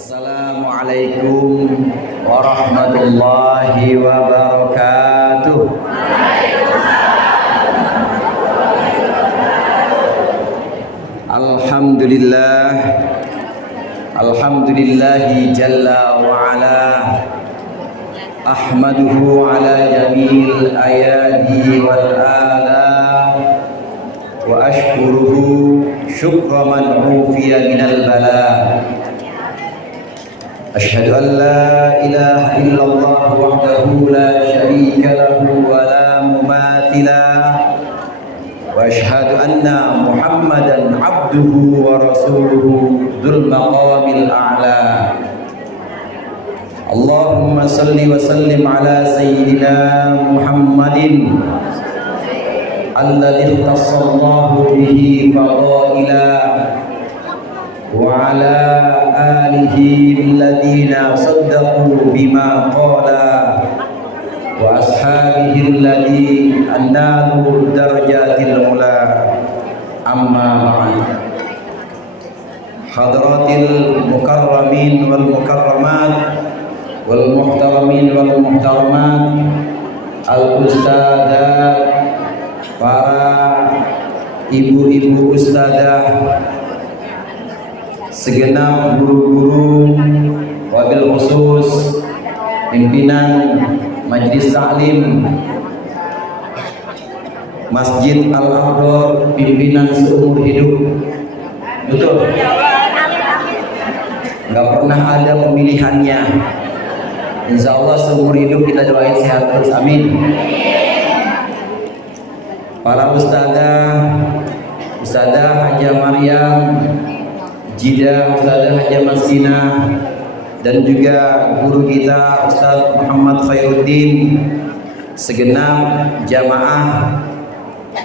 Assalamualaikum warahmatullahi wabarakatuh. Alhamdulillah, alhamdulillahi jalla wa ala. Ahmaduhu ala jamil ayadi wal ala, wa ashkuruhu syukra man ufiya minal bala. Asyhadu an la ilaha illallah wahdahu la syarika lahu wa la mumathila, wa asyhadu anna Muhammadan abduhu wa rasuluhu dzul maqamil a'la. Allahumma salli wa sallim ala sayyidina Muhammadin alladzi ikhtassallahu bihi fadaila, wa ala alihi alladhina saddaqu bima qala, wa ashabihi alladhi annalu darajatil ula. Amma ba'd. Hadratil mukarramin wal mukarramat wal muhtaramin wal muhtaramat, al ustadzah, para ibu-ibu ustadzah, segenap guru-guru, wabil khusus pimpinan Majelis Taklim Masjid Al-Aqdar, pimpinan seumur hidup. Betul? Gak pernah ada pemilihannya. Insya Allah seumur hidup kita doain sehat terus, amin. Para ustadzah, Ustadzah Hajah Maryam Jida, Ustadzah Hajah Masina, dan juga guru kita Ustadz Muhammad Khairuddin, segenap jamaah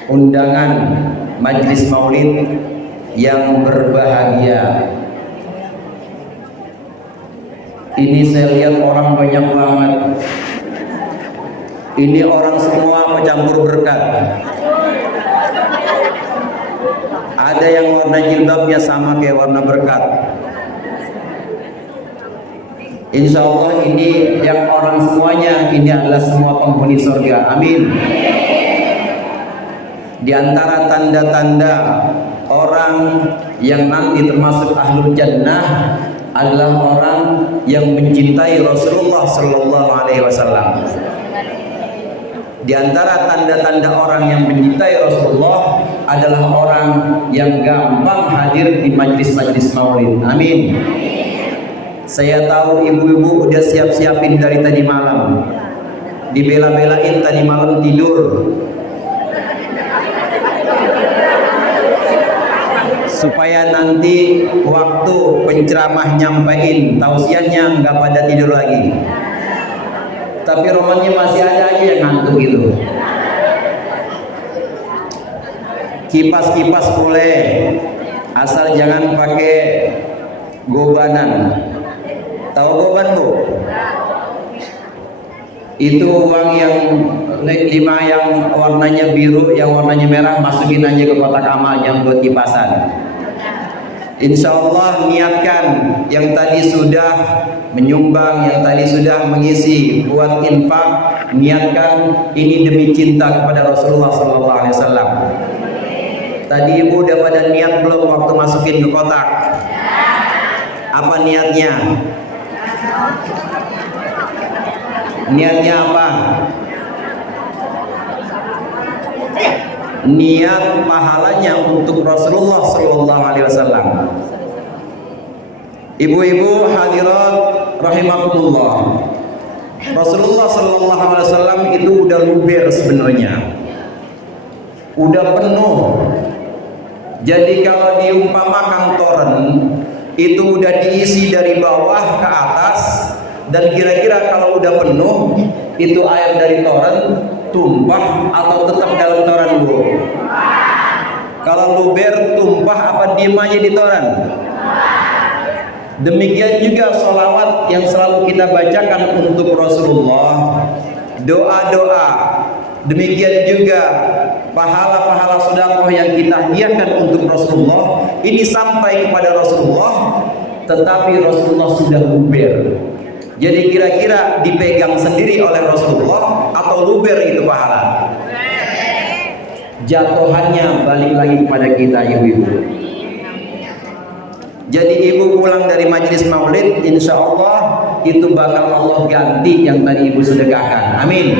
undangan Majelis Maulid yang berbahagia. Ini saya lihat orang banyak banget. Ini orang semua pencampur berkat. Ada yang warna jilbabnya sama kayak warna berkat. Insya Allah ini yang orang semuanya ini adalah semua penghuni surga. Amin. Di antara tanda-tanda orang yang nanti termasuk ahlul jannah adalah orang yang mencintai Rasulullah Sallallahu Alaihi Wasallam. Di antara tanda-tanda orang yang mencintai Rasulullah adalah orang yang gampang hadir di majlis-majlis maulid. Amin. Saya tahu ibu-ibu udah siap-siapin dari tadi malam, dibela-belain tadi malam tidur supaya nanti waktu penceramah nyampein tausiahnya nggak pada tidur lagi. Tapi romannya masih ada aja yang ngantuk gitu. Kipas-kipas boleh, asal jangan pakai gobanan. Tahu goban, Bu? Itu uang yang 5 yang warnanya biru, yang warnanya merah, masukin aja ke kotak amal yang buat kipasan. Insya Allah niatkan yang tadi sudah menyumbang, yang tadi sudah mengisi buat infak, niatkan ini demi cinta kepada Rasulullah Sallallahu Alaihi Wasallam. Tadi ibu udah pada niat belum waktu masukin ke kotak? Apa niatnya? Niatnya apa? Niat pahalanya untuk Rasulullah Sallallahu Alaihi Wasallam. Ibu-ibu hadirat rahimakumullah, Rasulullah Sallallahu Alaihi Wasallam itu udah luber sebenarnya, udah penuh. Jadi kalau diumpamakan toren itu udah diisi dari bawah ke atas, dan kira-kira kalau udah penuh itu air dari toren tumpah atau tetap dalam toren, Bu? Kalau luber tumpah apa diem aja di toren? Demikian juga sholawat yang selalu kita bacakan untuk Rasulullah, doa-doa, demikian juga pahala-pahala sedekah yang kita hadiahkan untuk Rasulullah, ini sampai kepada Rasulullah tetapi Rasulullah sudah luber. Jadi kira-kira dipegang sendiri oleh Rasulullah atau luber itu pahala? Jatuhannya balik lagi kepada kita ibu-ibu. Jadi ibu pulang dari majelis maulid, insya Allah itu bakal Allah ganti yang tadi ibu sedekahkan. Amin.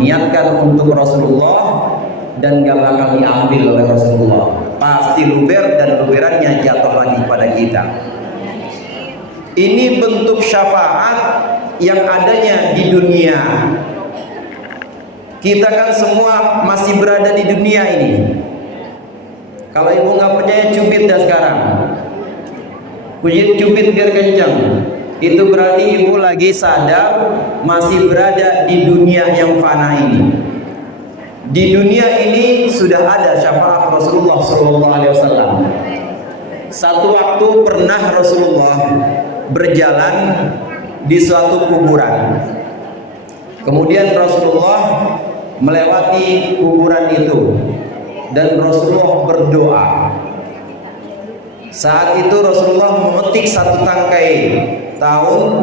Niatkan untuk Rasulullah dan gak bakal diambil oleh Rasulullah. Pasti luber dan luberannya jatuh lagi pada kita. Ini bentuk syafaat yang adanya di dunia. Kita kan semua masih berada di dunia ini. Kalau ibu nggak percaya, cubit dah sekarang. Cubit biar kencang. Itu berarti ibu lagi sadar masih berada di dunia yang fana ini. Di dunia ini sudah ada syafaat Rasulullah SAW. Satu waktu pernah Rasulullah berjalan di suatu kuburan. Kemudian Rasulullah melewati kuburan itu dan Rasulullah berdoa. Saat itu Rasulullah memetik satu tangkai daun,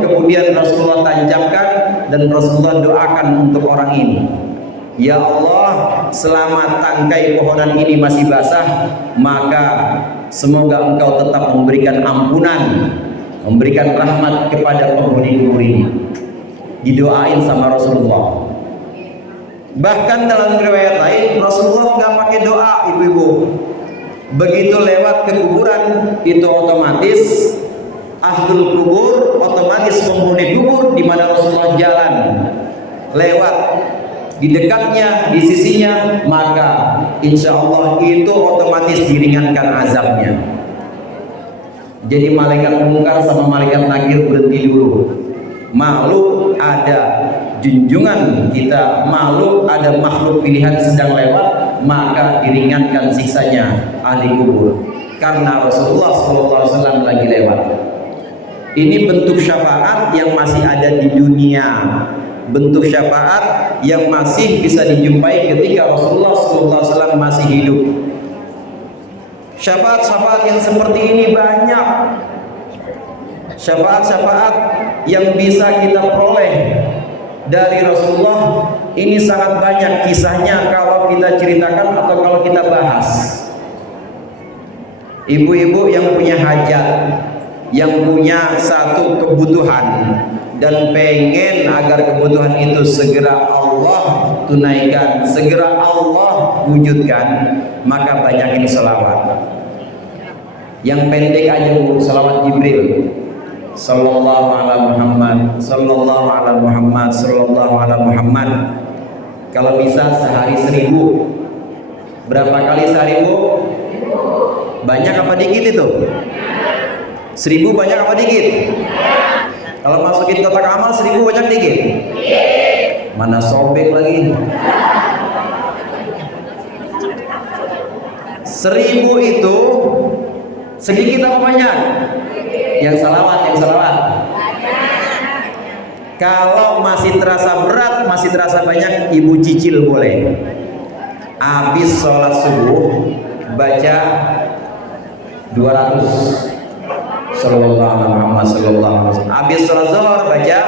kemudian Rasulullah tancapkan dan Rasulullah doakan untuk orang ini. Ya Allah, selama tangkai pohonan ini masih basah, maka semoga Engkau tetap memberikan ampunan, memberikan rahmat kepada penghuni kubur ini. Didoain sama Rasulullah. Bahkan dalam riwayat lain Rasulullah nggak pakai doa, ibu-ibu. Begitu lewat ke kuburan itu otomatis ahlul kubur, otomatis penghuni kubur di mana Rasulullah jalan lewat di dekatnya, di sisinya, maka insya Allah itu otomatis diringankan azabnya. Jadi malaikat mungkar sama malaikat nakir berhenti dulu. Makhluk ada junjungan kita, makhluk ada makhluk pilihan sedang lewat, maka diringankan siksanya ahli kubur karena Rasulullah SAW lagi lewat. Ini bentuk syafaat yang masih ada di dunia, bentuk syafaat yang masih bisa dijumpai ketika Rasulullah SAW masih hidup. Syafaat-syafaat yang seperti ini banyak. Syafaat-syafaat yang bisa kita peroleh dari Rasulullah ini sangat banyak kisahnya kalau kita ceritakan atau kalau kita bahas. Ibu-ibu yang punya hajat, yang punya satu kebutuhan dan pengen agar kebutuhan itu segera Allah tunaikan, segera Allah wujudkan, maka banyakin selawat. Yang pendek aja bu, selawat Jibril. Sallallahu ala Muhammad, sallallahu ala Muhammad, sallallahu ala Muhammad. Kalau bisa sehari 1000. Berapa kali sehari bu? Banyak apa dikit itu? 1000 banyak apa dikit? Kalau masukin kotak amal 1000 banyak dikit? Mana sobek lagi? 1000 itu sedikit apa banyak? Yang salawat. Kalau masih terasa berat, masih terasa banyak, ibu cicil boleh. Habis sholat subuh baca 200 sallallahu alaihi Muhammad sallallahu alaihi wasallam. Habis sholat zuhur baca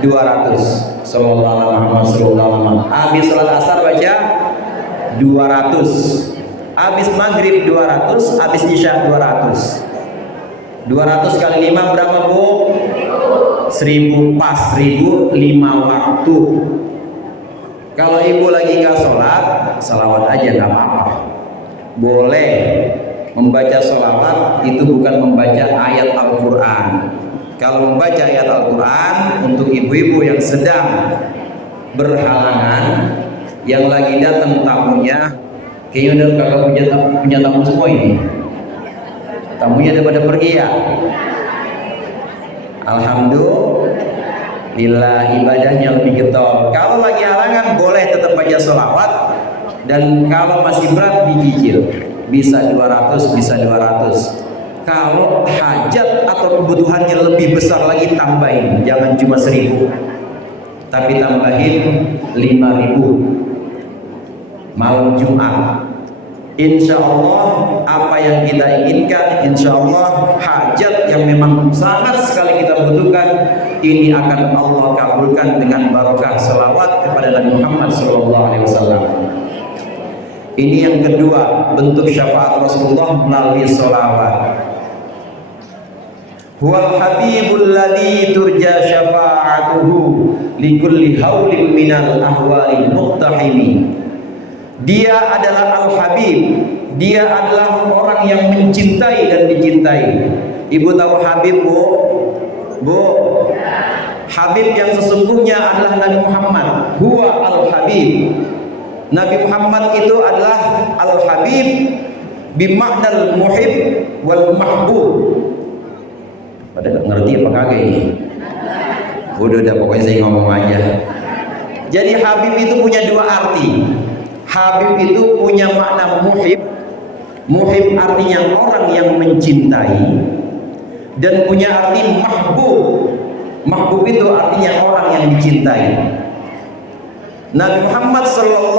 200 sallallahu alaihi Muhammad sallallahu alaihi wasallam. Habis sholat asar baca 200. Habis maghrib 200, habis isya 200. 200 kali 5 berapa bu? 1000 pas, 1000 5 waktu. Kalau ibu lagi nggak sholat, salawat aja nggak apa-apa. Boleh membaca sholawat, itu bukan membaca ayat Al-Quran. Kalau membaca ayat Al-Quran untuk ibu-ibu yang sedang berhalangan, yang lagi datang tamunya, kayaknya udah kagak punya tamu semua ini. Tamunya daripada pergi ya. Alhamdulillah ibadahnya lebih getol. Kalau lagi halangan boleh tetap baca sholawat, dan kalau masih berat dicicil. Bisa 200, bisa 200. Kalau hajat atau kebutuhannya lebih besar lagi tambahin, jangan cuma 1000, tapi tambahin 5000 malam Jumat. Insya Allah apa yang kita inginkan, insya Allah hajat yang memang sangat sekali kita butuhkan, ini akan Allah kabulkan dengan barokah selawat kepada Nabi Muhammad SAW. Ini yang kedua, bentuk syafaat Rasulullah melalui selawat. Huwal habibul ladzi turja syafa'atuhu likulli haulin minal ahwalil muqtahimi. Dia adalah Al-Habib, dia adalah orang yang mencintai dan dicintai. Ibu tahu Habib, Bu? Bu, Habib yang sesungguhnya adalah Nabi Muhammad. Huwa Al-Habib. Nabi Muhammad itu adalah Al-Habib bimaknal muhib wal mahbub. Pada gak ngerti apa kagak ini? Udah pokoknya saya ngomong aja. Jadi Habib itu punya dua arti. Habib itu punya makna muhib. Muhib artinya orang yang mencintai, dan punya arti mahbub. Mahbub itu artinya orang yang dicintai. Nabi Muhammad SAW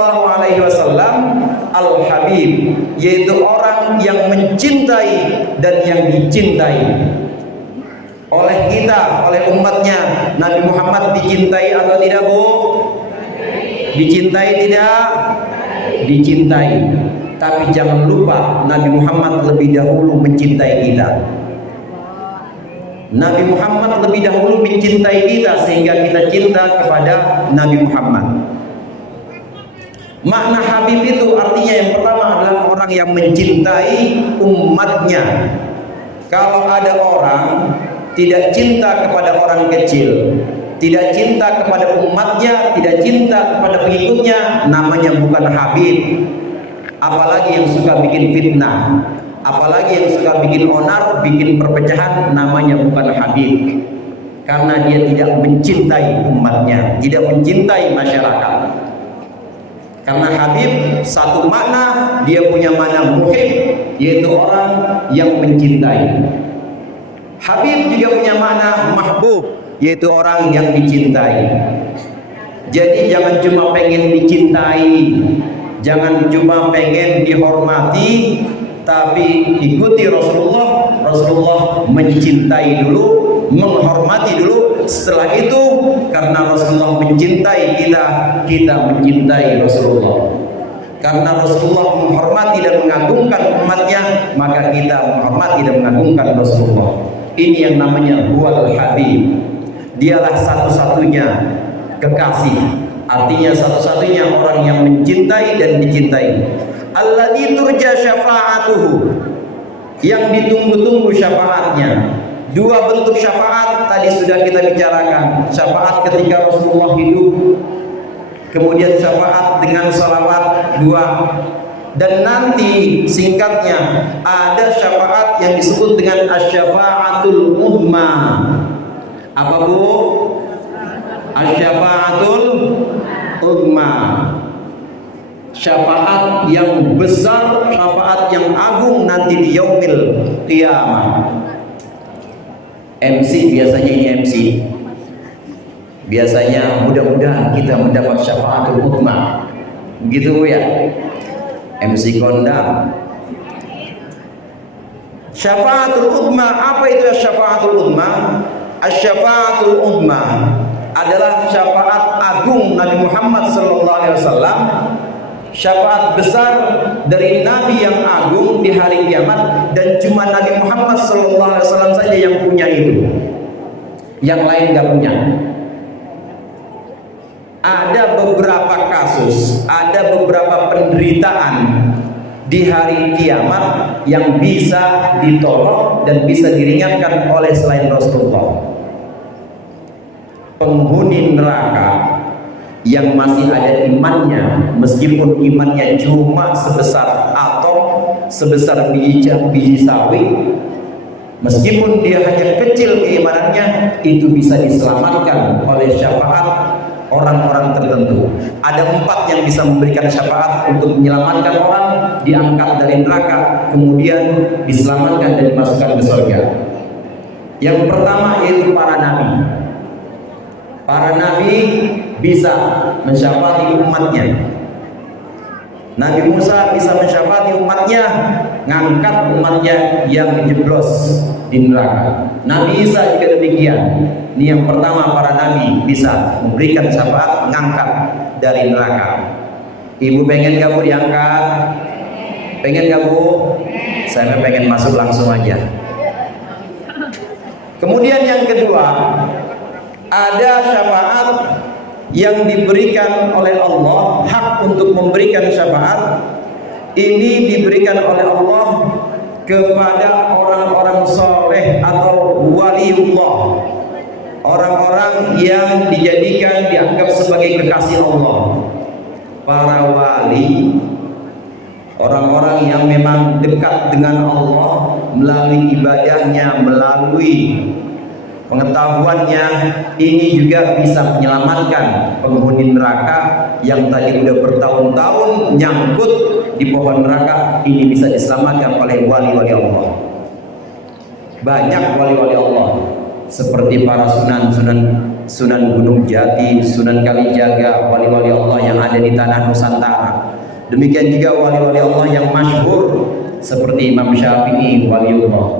Al-Habib, yaitu orang yang mencintai dan yang dicintai. Oleh kita, oleh umatnya, Nabi Muhammad dicintai atau tidak, Bu? Dicintai tidak? Dicintai. Tapi jangan lupa Nabi Muhammad lebih dahulu mencintai kita. Nabi Muhammad lebih dahulu mencintai kita sehingga kita cinta kepada Nabi Muhammad. Makna Habib itu artinya yang pertama adalah orang yang mencintai umatnya. Kalau ada orang tidak cinta kepada orang kecil, tidak cinta kepada umatnya, tidak cinta kepada pengikutnya, namanya bukan Habib. Apalagi yang suka bikin fitnah, apalagi yang suka bikin onar, bikin perpecahan, namanya bukan Habib. Karena dia tidak mencintai umatnya, tidak mencintai masyarakat. Karena Habib satu makna, dia punya makna muhib, yaitu orang yang mencintai. Habib juga punya makna mahbub, yaitu orang yang dicintai. Jadi jangan cuma pengen dicintai, jangan cuma pengen dihormati, tapi ikuti Rasulullah. Rasulullah mencintai dulu, menghormati dulu. Setelah itu, karena Rasulullah mencintai kita, kita mencintai Rasulullah. Karena Rasulullah menghormati dan mengagungkan umatnya, maka kita menghormati dan mengagungkan Rasulullah. Ini yang namanya huwal habib. Dialah satu-satunya kekasih, artinya satu-satunya orang yang mencintai dan dicintai. Alladzi turja syafa'atuhu, yang ditunggu-tunggu syafaatnya. Dua bentuk syafaat tadi sudah kita bicarakan. Syafaat ketika Rasulullah hidup, kemudian syafaat dengan salawat dua. Dan nanti singkatnya ada syafaat yang disebut dengan asyafaatul uzma. Apa, Bu? Asyafaatul uzma. Syafaat yang besar, syafaat yang agung nanti di yaumil qiyamah. MC biasanya ini MC. Biasanya mudah-mudahan kita mendapat syafaatul uzma. Begitu ya. MC kondang. Syafaatul uzma, apa itu syafaatul uzma? Asy-syafaatul uzma adalah syafaat agung Nabi Muhammad SAW, syafaat besar dari Nabi yang agung di hari kiamat, dan cuma Nabi Muhammad SAW saja yang punya itu, yang lain gak punya. Ada beberapa kasus, ada beberapa penderitaan di hari kiamat yang bisa ditolong dan bisa diringankan oleh selain Rasulullah. Penghuni neraka yang masih ada imannya, meskipun imannya cuma sebesar atom, sebesar biji sawi, meskipun dia hanya kecil keimanannya, itu bisa diselamatkan oleh syafaat orang-orang tertentu. Ada 4 yang bisa memberikan syafaat untuk menyelamatkan orang, diangkat dari neraka, kemudian diselamatkan dan dimasukkan ke surga. Yang pertama yaitu para nabi. Para nabi bisa mensyafaati umatnya. Nabi Musa bisa mensyafaati umatnya, ngangkat umatnya yang jeblos di neraka. Nabi Isa juga demikian. Ini yang pertama, para nabi bisa memberikan syafaat, ngangkat dari neraka. Ibu pengen gak Bu diangkat? Pengen gak Bu? Saya pengen masuk langsung aja. Kemudian yang kedua, ada syafaat yang diberikan oleh Allah, hak untuk memberikan syafaat ini diberikan oleh Allah kepada orang-orang soleh atau waliullah, orang-orang yang dijadikan dianggap sebagai kekasih Allah. Para wali, orang-orang yang memang dekat dengan Allah melalui ibadahnya, melalui pengetahuannya, ini juga bisa menyelamatkan penghuni neraka yang tadi udah bertahun-tahun nyangkut di pohon neraka. Ini bisa diselamatkan oleh wali-wali Allah. Banyak wali-wali Allah seperti para Sunan Gunung Jati, Sunan Kalijaga, wali-wali Allah yang ada di tanah Nusantara. Demikian juga wali-wali Allah yang masyhur seperti Imam Syafi'i, waliullah.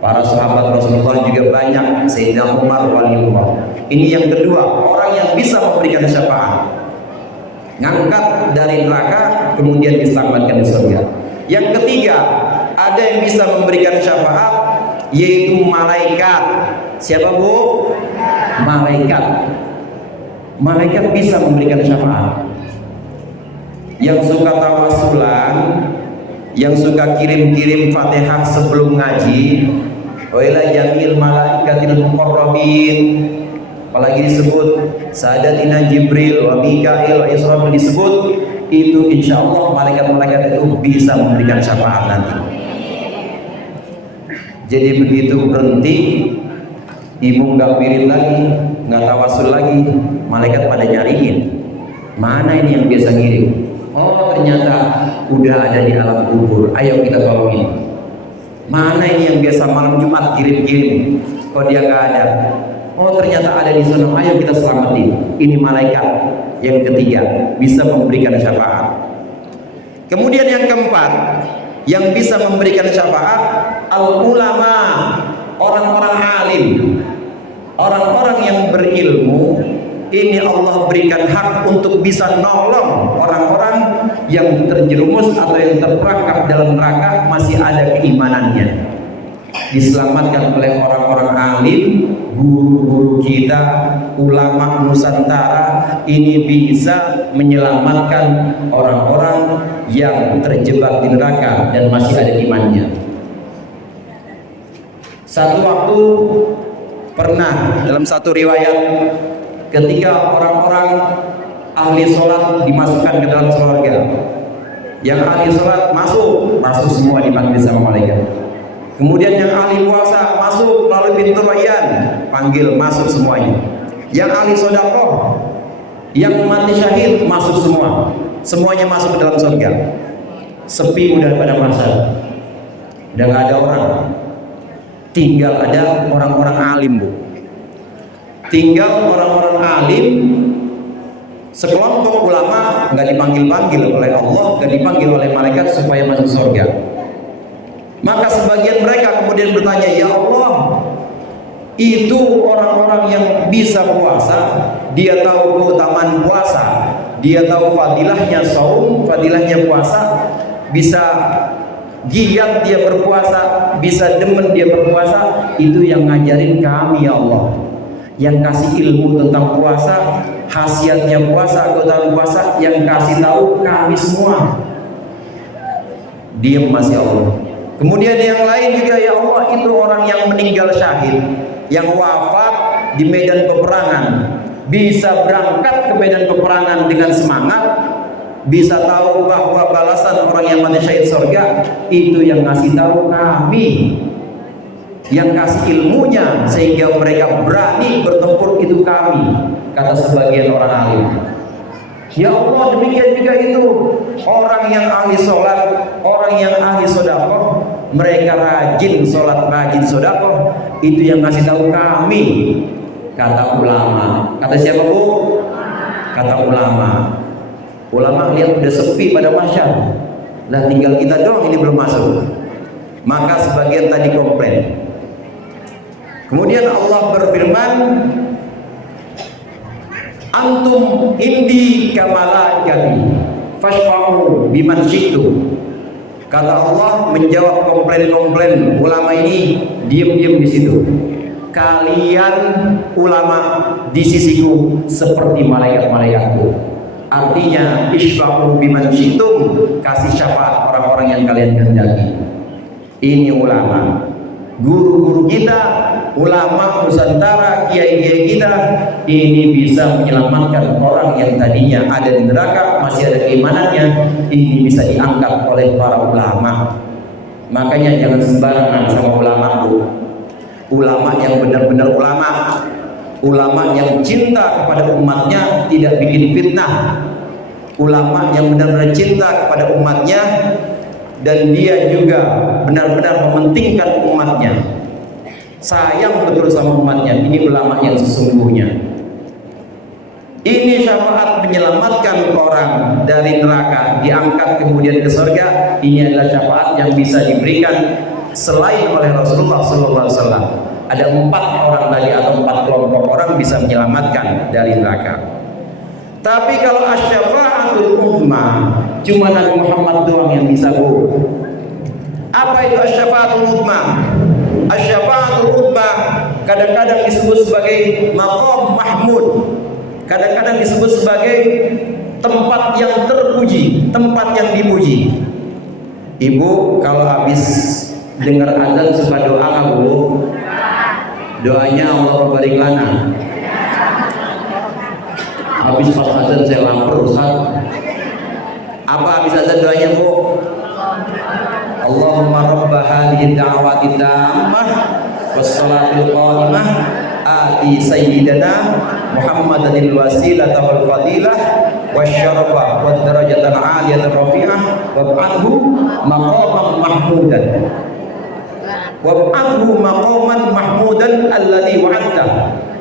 Para sahabat Rasulullah juga banyak, Sayyidina Umar, waliullah. Ini yang kedua, orang yang bisa memberikan syafaat, ngangkat dari neraka kemudian diselamatkan di surga. Yang ketiga, ada yang bisa memberikan syafaat, yaitu malaikat. Siapa Bu? Malaikat. Malaikat bisa memberikan syafaat. Yang suka tawasulan, yang suka kirim-kirim Fatihah sebelum ngaji, wa ila jamil malaikatil muqarrabin, apalagi disebut Sadatina Jibril wa Mikail wa Israfil disebut, itu insya Allah malaikat-malaikat itu bisa memberikan syafaat nanti. Jadi begitu berhenti, ibu nggak wirid lagi, nggak tawasul lagi, malaikat pada nyariin, mana ini yang biasa ngirim? Oh ternyata udah ada di alam kubur, ayo kita tolongin. Mana ini yang biasa malam Jumat kirim-kirim, kok dia nggak ada? Oh ternyata ada di sana, ayo kita selamatin. Ini malaikat yang ketiga bisa memberikan syafaat. Kemudian yang keempat yang bisa memberikan syafaat, al ulama, orang-orang alim, orang-orang yang berilmu. Ini Allah berikan hak untuk bisa nolong orang-orang yang terjerumus atau yang terperangkap dalam neraka masih ada keimanannya, diselamatkan oleh orang-orang alim, guru-guru kita, ulama Nusantara. Ini bisa menyelamatkan orang-orang yang terjebak di neraka dan masih ada imannya. Satu waktu pernah dalam satu riwayat, ketika orang-orang ahli sholat dimasukkan ke dalam surga, yang ahli sholat masuk semua dipanggil sama malaikat. Kemudian yang ahli puasa masuk melalui pintu rayyan, panggil masuk semuanya. Yang ahli sedekah, yang mati syahid masuk semua, semuanya masuk ke dalam surga. Sepi udah pada masa, udah nggak ada orang, tinggal ada orang-orang alim Bu. Tinggal orang-orang alim, sekelompok ulama nggak dipanggil-panggil oleh Allah, nggak dipanggil oleh malaikat supaya masuk surga. Maka sebagian mereka kemudian bertanya, ya Allah, itu orang-orang yang bisa puasa, dia tahu keutamaan puasa, dia tahu fadilahnya saum, fadilahnya puasa, bisa giat dia berpuasa, bisa demen dia berpuasa, itu yang ngajarin kami ya Allah. Yang kasih ilmu tentang puasa, khasiatnya puasa, keutamaan puasa, yang kasih tahu kami semua. Diam masih Allah. Kemudian yang lain juga, ya Allah, itu orang yang meninggal syahid, yang wafat di medan peperangan, bisa berangkat ke medan peperangan dengan semangat, bisa tahu bahwa balasan orang yang mati syahid surga. Itu yang ngasih tahu kami, yang kasih ilmunya sehingga mereka berani bertempur, itu kami, kata sebagian orang alim. Ya Allah, demikian juga itu orang yang ahli sholat, orang yang ahli sedekah, mereka rajin sholat, rajin sedekah, itu yang ngasih tahu kami, kata ulama. Kata siapa Bu? Kata ulama. Ulama lihat udah sepi pada masyarakat, lah tinggal kita doang ini belum masuk. Maka sebagian tadi komplain. Kemudian Allah berfirman, antum indi kamalaikati fashfa'u biman syi'tum. Kata Allah menjawab komplain-komplain ulama ini, diam-diam di situ. Kalian ulama di sisiku seperti malaikat-malaikatku. Artinya isfa'u biman syi'tum, kasih syafaat orang-orang yang kalian kehendaki. Ini ulama, guru-guru kita, ulama Nusantara, kiai-kiai kita, ini bisa menyelamatkan orang yang tadinya ada di neraka, masih ada keimanannya, ini bisa diangkat oleh para ulama. Makanya jangan sembarangan sama ulama, ulama yang benar-benar ulama yang cinta kepada umatnya, tidak bikin fitnah, ulama yang benar-benar cinta kepada umatnya, dan dia juga benar-benar mementingkan umatnya, sayang betul sama umatnya. Ini ulama yang sesungguhnya. Ini syafaat menyelamatkan orang dari neraka, diangkat kemudian ke surga. Ini adalah syafaat yang bisa diberikan selain oleh Rasulullah SAW. Ada 4 orang tadi atau 4 kelompok orang bisa menyelamatkan dari neraka. Tapi kalau asyafaatul uzma, cuma Nabi Muhammad doang yang bisa, Bu. Apa itu asyafaatul uzma? Asyafaatul uzma kadang-kadang disebut sebagai maqam mahmud, kadang-kadang disebut sebagai tempat yang terpuji, tempat yang dipuji. Ibu kalau habis dengar azan suka doa nggak, Bu? Doanya Allah barik lana. Habis pas azan saya lapar, Ustaz. Apa habis azan doanya, Bu? Allahumma rabba hadhihi da'wati tammah wassalatil qa'imah ati sayyidina Muhammadil wasilata wal fadilah wasyarafa wad darajatal 'aliyatar rafi'ah wab'athu maqaman mahmudan wab'athu maqaman mahmudan alladhi wa'adta.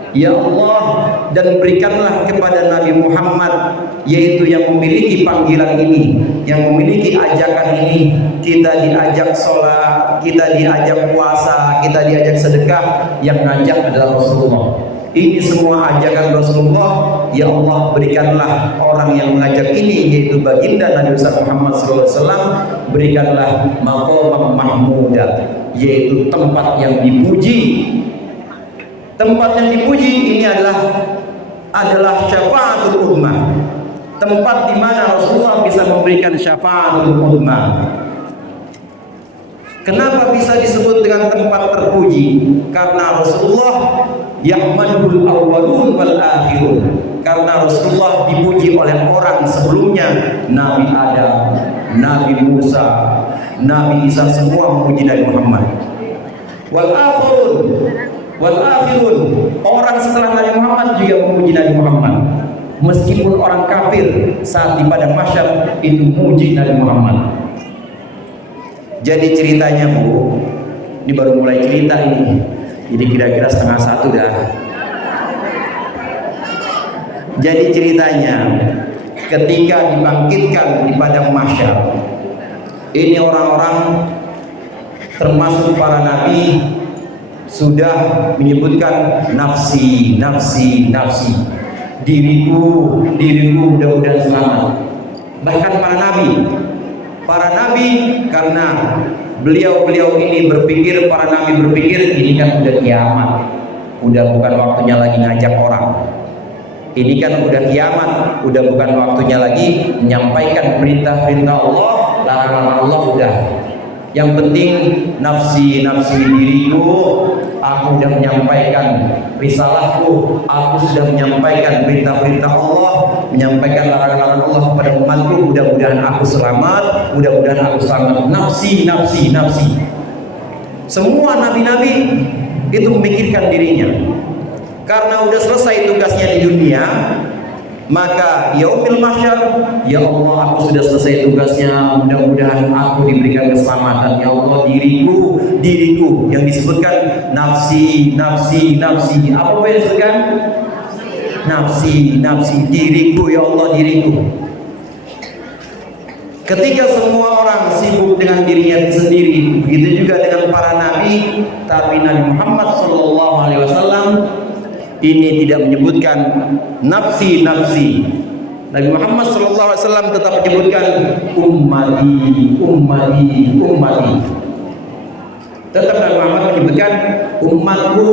Ya Allah, dan berikanlah kepada Nabi Muhammad, yaitu yang memiliki panggilan ini, yang memiliki ajakan ini. Kita diajak sholat, kita diajak puasa, kita diajak sedekah, yang ngajak adalah Rasulullah. Ini semua ajakan Rasulullah. Ya Allah, berikanlah orang yang mengajak ini, yaitu baginda Nabi Muhammad SAW, berikanlah maqam mahmudah, yaitu tempat yang dipuji. Tempat yang dipuji ini adalah syafaatul ummah. Tempat di mana Rasulullah bisa memberikan syafaatul ummah. Kenapa bisa disebut dengan tempat terpuji? Karena Rasulullah yahmadul awwalun wal akhirun. Karena Rasulullah dipuji oleh orang sebelumnya, Nabi Adam, Nabi Musa, Nabi Isa, semua memuji Nabi Muhammad. Wal akhirun, orang setelah Nabi Muhammad juga memuji Nabi Muhammad. Meskipun orang kafir saat di padang mahsyar itu memuji Nabi Muhammad. Jadi ceritanya, Bu, ini baru mulai cerita ini. Jadi kira-kira 1:30 dah. Jadi ceritanya, ketika dibangkitkan di padang mahsyar, ini orang-orang termasuk para nabi sudah menyebutkan nafsi, nafsi, nafsi, diriku, diriku, mudah-mudahan selamat. Bahkan para nabi karena beliau-beliau ini berpikir, para nabi berpikir ini kan udah kiamat, udah bukan waktunya lagi ngajak orang. Ini kan udah kiamat, udah bukan waktunya lagi menyampaikan perintah-perintah Allah, larangan Allah udah. Yang penting nafsi, nafsi diriku, aku sudah menyampaikan risalahku, aku sudah menyampaikan perintah-perintah Allah, menyampaikan larangan-larangan Allah kepada umatku, mudah-mudahan aku selamat, mudah-mudahan aku selamat. Nafsi, nafsi, nafsi. Semua nabi-nabi itu memikirkan dirinya. Karena udah selesai tugasnya di dunia, maka yaumil mahsyar, ya Allah, aku sudah selesai tugasnya, mudah-mudahan aku diberikan keselamatan. Ya Allah, diriku, diriku, yang disebutkan nafsi, nafsi, nafsi. Apa yang disebutkan? Nafsi, nafsi, diriku, ya Allah, diriku. Ketika semua orang sibuk dengan dirinya sendiri, begitu juga dengan para nabi, tapi Nabi Muhammad SAW ini tidak menyebutkan nafsi. Nabi Muhammad SAW tetap menyebutkan ummati. Tetap Nabi Muhammad menyebutkan umatku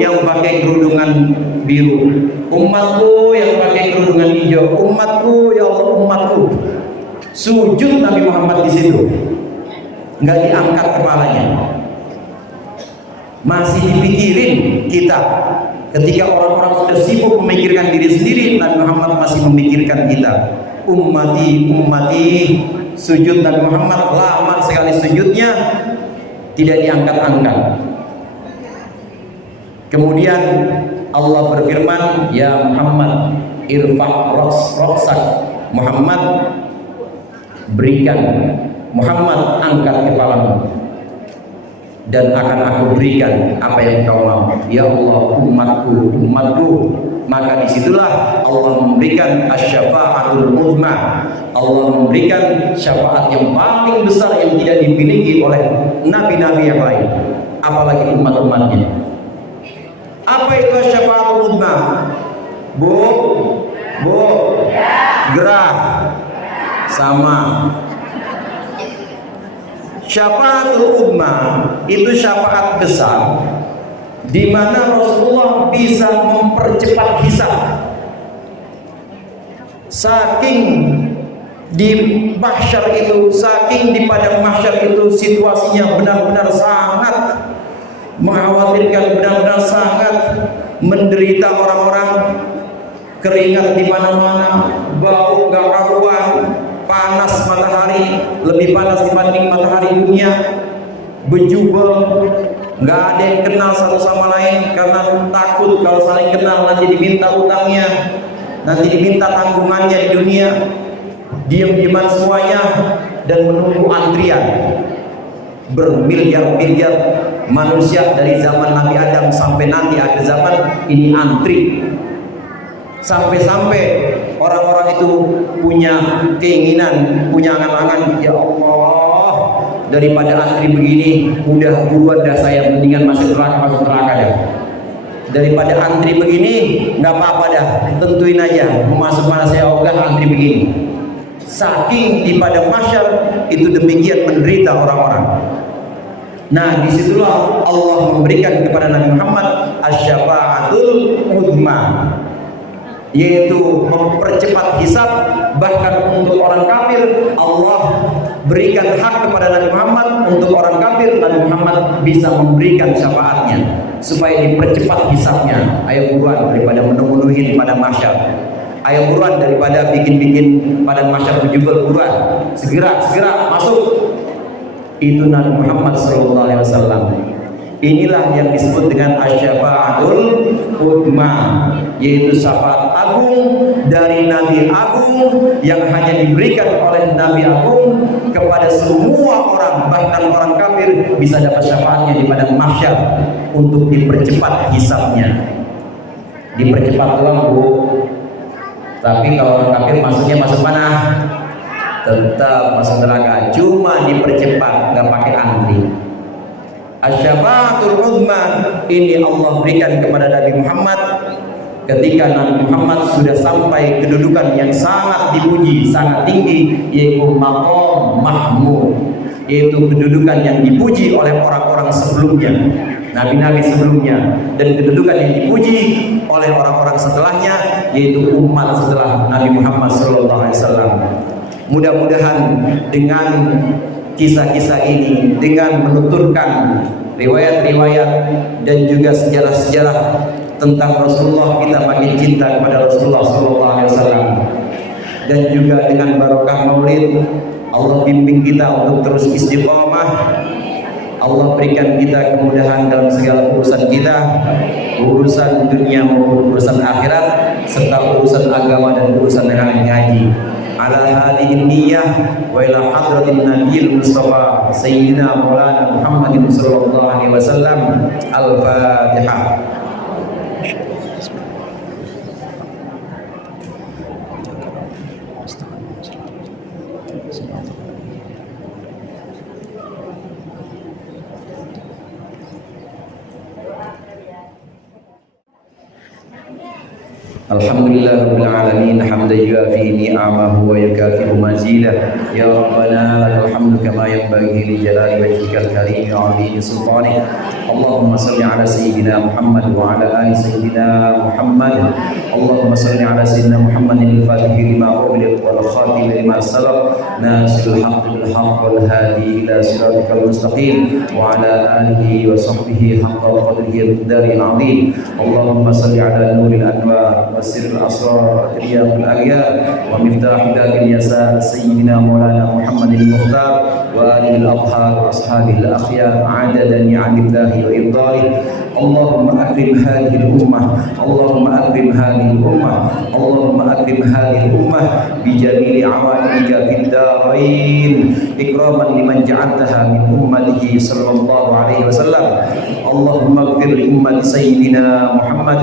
yang pakai kerudungan biru, umatku yang pakai kerudungan hijau, umatku ya Allah, umatku. Sujud Nabi Muhammad di situ, nggak diangkat kepalanya. Masih dipikirin kita. Ketika orang-orang sudah sibuk memikirkan diri sendiri, Nabi Muhammad masih memikirkan kita. Ummati, sujud Nabi Muhammad lama sekali sujudnya, tidak diangkat-angkat. Kemudian Allah berfirman, ya Muhammad, irfa' roksak. Muhammad, berikan, Muhammad, angkat kepalamu, dan akan aku berikan apa yang kau mau. Ya Allah, umatku. Maka disitulah Allah memberikan asyafa'atul uzma. Allah memberikan syafaat yang paling besar yang tidak dimiliki oleh nabi-nabi yang lain, apalagi umat-umatnya. Apa itu syafa'atul uzma? Bu, gerah sama. Syafaatul uzma itu syafaat besar di mana Rasulullah bisa mempercepat hisab. Saking di mahsyar itu, saking di padang mahsyar itu situasinya benar-benar sangat mengkhawatirkan, benar-benar sangat menderita orang-orang, keringat di mana-mana, bau gak karuan, panas matahari, lebih panas dibanding matahari dunia, bejubel, nggak ada yang kenal satu sama lain karena takut kalau saling kenal nanti diminta utangnya, nanti diminta tanggungannya di dunia. Diam-diaman semuanya dan menunggu antrian. Bermiliar-miliar manusia dari zaman Nabi Adam sampai nanti akhir zaman ini antri. Sampai-sampai orang-orang itu punya keinginan, punya angan-angan, ya Allah, daripada antri begini, udah buruan dah saya, mendingan masuk neraka dah. Daripada antri begini, nggak apa-apa dah, tentuin aja mau masuk mana saya ogah antri begini. Saking di padang mahsyar itu demikian menderita orang-orang. Nah, disitulah Allah memberikan kepada Nabi Muhammad asyafa'atul uzma, yaitu mempercepat hisab. Bahkan untuk orang kafir Allah berikan hak kepada Nabi Muhammad, untuk orang kafir Nabi Muhammad bisa memberikan syafaatnya supaya dipercepat hisabnya. Ayo buruan daripada menunggu-nungguin pada mahsyar, ayo buruan daripada bikin-bikin pada mahsyar bejubel, buruan segera masuk. Itu Nabi Muhammad SAW. Inilah yang disebut dengan asyafa'atul uzma, yaitu syafaat agung dari Nabi agung yang hanya diberikan oleh Nabi agung kepada semua orang, bahkan orang kafir bisa dapat syafaatnya di padang mahsyar untuk dipercepat hisabnya. Dipercepat doang, Bu. Tapi kalau orang kafir masuknya masuk mana? Tetap masuk neraka, cuma dipercepat, nggak pakai antri. Asyafa'atul uzma ini Allah berikan kepada Nabi Muhammad ketika Nabi Muhammad sudah sampai kedudukan yang sangat dipuji, sangat tinggi, yaitu maqam mahmud, yaitu kedudukan yang dipuji oleh orang-orang sebelumnya, nabi-nabi sebelumnya, dan kedudukan yang dipuji oleh orang-orang setelahnya, yaitu umat setelah Nabi Muhammad SAW. Mudah-mudahan dengan kisah-kisah ini, dengan menuturkan riwayat-riwayat dan juga sejarah-sejarah tentang Rasulullah, kita makin cinta kepada Rasulullah SAW. Dan juga dengan barokah maulid, Allah bimbing kita untuk terus istiqomah. Allah berikan kita kemudahan dalam segala urusan kita, urusan dunia maupun urusan akhirat, serta urusan agama dan urusan ngaji. Ala hadhihi niyyah wa ila hadratin nabiyil mustafa sayyidina maulana Muhammadin sallallahu alaihi wasallam. Al-Fatihah. Alhamdulillah rabbil alamin hamdan yuafi ni'amahu wa yukafi'u mazidah ya rabbana lakal hamdu kama yanbaghi li jalali wajhikal karim wa 'azimi sultanik. Allahumma salli ala sayyidina Muhammad wa ala ali sayyidina Muhammad. Allahumma salli ala sayyidina Muhammadin al-fatihi lima ughliqa wal khatimi lima sabaq nasiril haqqi bil haqq wal hadi ila siratikal mustaqim wa ala alihi wa sahbihi haqqa qadrihi al-miqdaril 'azim. Allahumma salli ala nuril anwar وسر الأسرار وأترياق الأغيار ومفتاح باب اليسار سيدنا مولانا محمد المختار وآله الأطهار وأصحابه الأخيار عدد نعم الله وإفضاله. اللهم أكرم هذه الأمة، اللهم أكرم هذه الأمة، اللهم أكرم هذه الأمة بجميل عوائدك في الدارين إكراما لمن جعلتها من أمته صلى الله عليه وسلم. اللهم اغفر لأمة سيدنا محمد،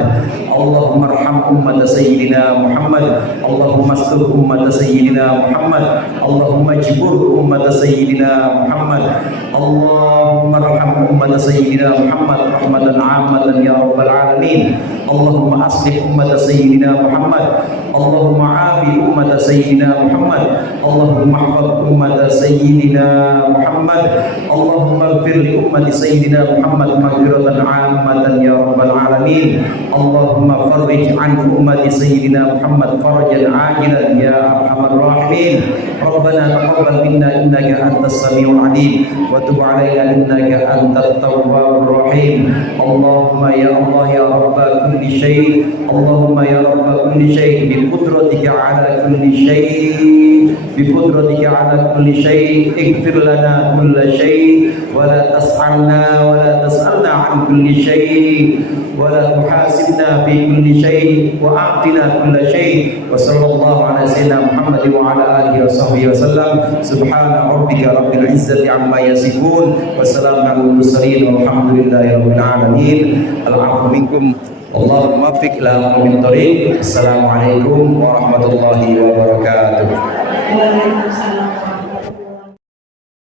اللهم ارحم أمة سيدنا محمد، اللهم استر أمة سيدنا محمد، اللهم اجبر أمة سيدنا محمد، اللهم ارحم أمة سيدنا محمد رحمة عامة يا رب العالمين. اللهم أصلح أمة سيدنا محمد، اللهم عافي أمة سيدنا محمد، اللهم احفظ أمة سيدنا محمد، اللهم اغفر لأمة سيدنا محمد مغفرة عامة يا رب العالمين. اللهم فرج عن أمة سيدنا محمد فرجا عاجلا يا أرحم الراحمين. ربنا تقبل منا إنك أنت السميع العليم وتب علينا إنك أنت التواب الرحيم. اللهم يا الله يا رب كل شيء، اللهم يا رب كل شيء بقدرتك على كل شيء، بقدرتك على كل شيء اغفر لنا كل شيء ولا تسألنا عن كل شيء ولا تحاسبنا في كل شيء وأعطنا كل شيء. وصلى الله على سيدنا محمد وعلى آله وصحبه وسلم. سبحان ربك رب العزة عما يصفون والسلام على المرسلين والحمد لله رب العالمين. العفو منكم Allahumma muwaffiq ila aqwamit thoriq. Assalamualaikum warahmatullahi wabarakatuh.